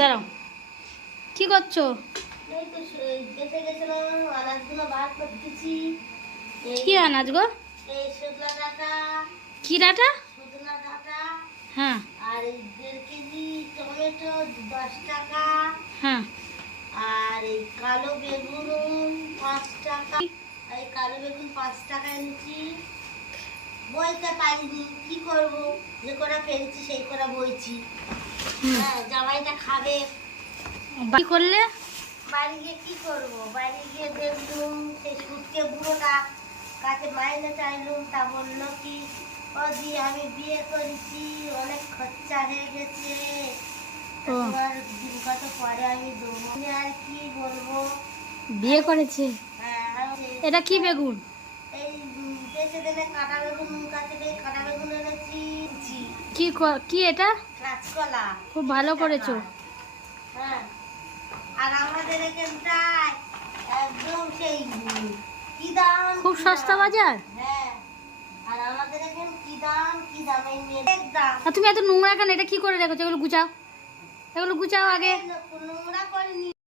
দাঁড়াও, কি করছো? কি আনাজ গো? কি ডাটা? হ্যাঁ। আর 1.5 কেজি টমেটো 10 টাকা। হ্যাঁ। আর এই কালো বেগুন 5 টাকা। এই কালো বেগুন 5 টাকা এনেছি। বইতে পারিনি, কি করব? যে কটা পেরেছি সেই কটা বইছি। হ্যাঁ, জামাইটা খাবে। কি করলে? বাড়ি গিয়ে কি করব? বাড়ি গিয়ে দেখলুম সেই সুটকে বুড়োটা কাছে মাইনে চাইলুম, তা বললো কি ও দি আমি বিয়ে করেছি, অনেক খরচা হয়ে গেছে, তোমার দিন কত পরে আমি দেবো। আর কি বলবো? বিয়ে করেছে? হ্যাঁ। এটা কি বেগুন? এই বেঁচে দিলে কাটা বেগুন কাছে কাটা বেগুন এনেছি। কি এটা? কাঁচকলা। খুব ভালো করেছো। হ্যাঁ। আর আমাদের এখানটায় একদম সেই কি দাম, খুব সস্তা বাজার। হ্যাঁ। আর আমাদের এখানে কি দাম এই মেয়েদের দাম। আর তুমি এত নোংরা কেন? এটা কি করে রেখেছো? এগুলো গুছাও, এগুলো গুছাও আগে। নোংরা করিনি।